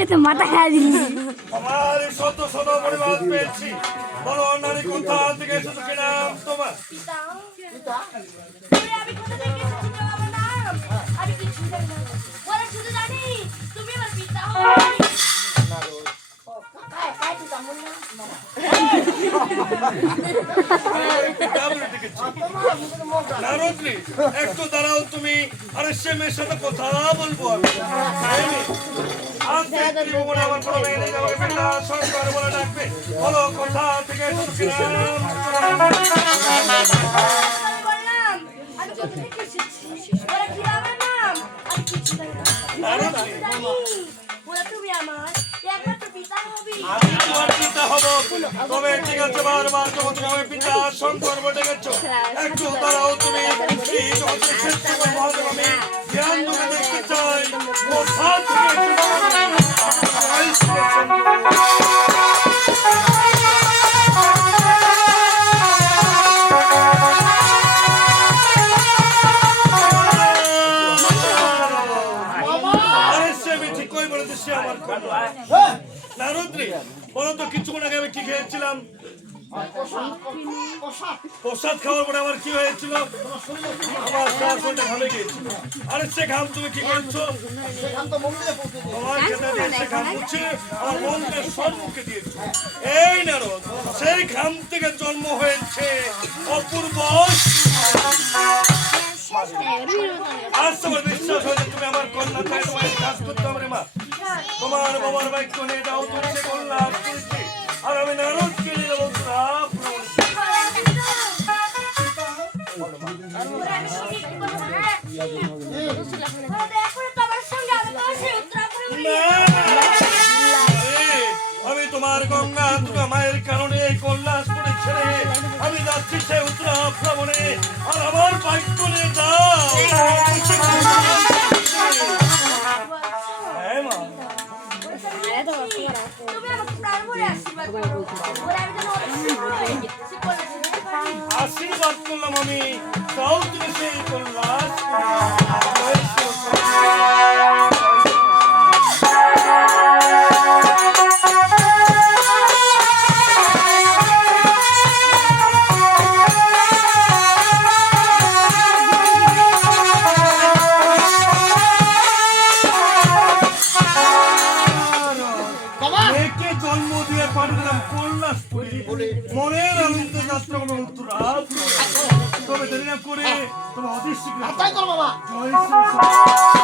এ তো মাথা খায় দিলি। আমার শত শত পরিবার পেয়েছি, বলো নারী কোথা থেকে এসেছো, কি নাম তোমার? আমি কোথা থেকে এসেছি তো আমার নাম আমি কিছু জানি না। ওরা শুধু জানি তুমি আমার পিতা হও। নারদরি, একটু দাঁড়াও তুমি, আরে সে মেয়ের সাথে কথা বলবো আমি। আজ থেকে জীবনে আমার কোনো মেয়ে নেই, আমাকে পিতা সংস্কার বলে ডাকবে। বলো কোথা থেকে এসেছো, কি নাম? বললাম আমি কোথা থেকে এসেছি। ওরা কি আমার নাম আমি কিছু জানি না। নারদরি, ওরা তুমি আমার একমাত্র পিতা হবে। আমি তোমার পিতা হব। তবে ঠিক আছে, বারবার যখন তুমি আমার পিতা শঙ্কর বলে ডেকেছো, একটু দাঁড়াও তুমি। এই জগতের শ্রেষ্ঠ মহাদেব আমি জ্ঞান যুগে দেখতে চাই, কোথা থেকে নারদরি, বলো তো কিছুক্ষণ আগে আমি কি খেয়েছিলাম? প্রসাদ খাওয়ার পরে আমার কি হয়েছিল? আমার শরীরটা ঘামে গিয়েছিল। আরে সে ঘাম তুমি কি করেছো? তোমার খেতে দিয়ে সে ঘাম মুছে আমার মনকে সম্মুখে দিয়েছো। এই নারদ, সেই ঘাম থেকে জন্ম হয়েছে অপূর্ব। আজ তোমার বিশ্বাস হয়েছে তুমি আমার কন্যা, তাই তোমার কাজ করতে হবে মা। তোমার বাবার বাক্য নিয়ে যাও, তুমি সে কন্যা করেছি, আর আমি নারদকে নিয়ে যাবো। আমি তোমার গঙ্গা দুর্গা মায়ের কারণে এই কৈলাসপুরে ছেড়ে আমি যাচ্ছি সে উত্তরা ভ্রমণে, আর আমার বাক্য নিয়ে যাও। হ্যাঁ মা, তুমি আমাকে প্রাণ ভরে আশীর্বাদ করো। ওরা আমি যেন আশীর্বাদ করলাম আমি, তাও তুমি সেই কৈলাস। জন্ম দিয়ে পাঠালাম কৈলাসপুরে, মনের আনন্দে যাত্রা করবো উত্তরা। তবে দেরি না করে তোমার অদৃশ্য জয় শ্রী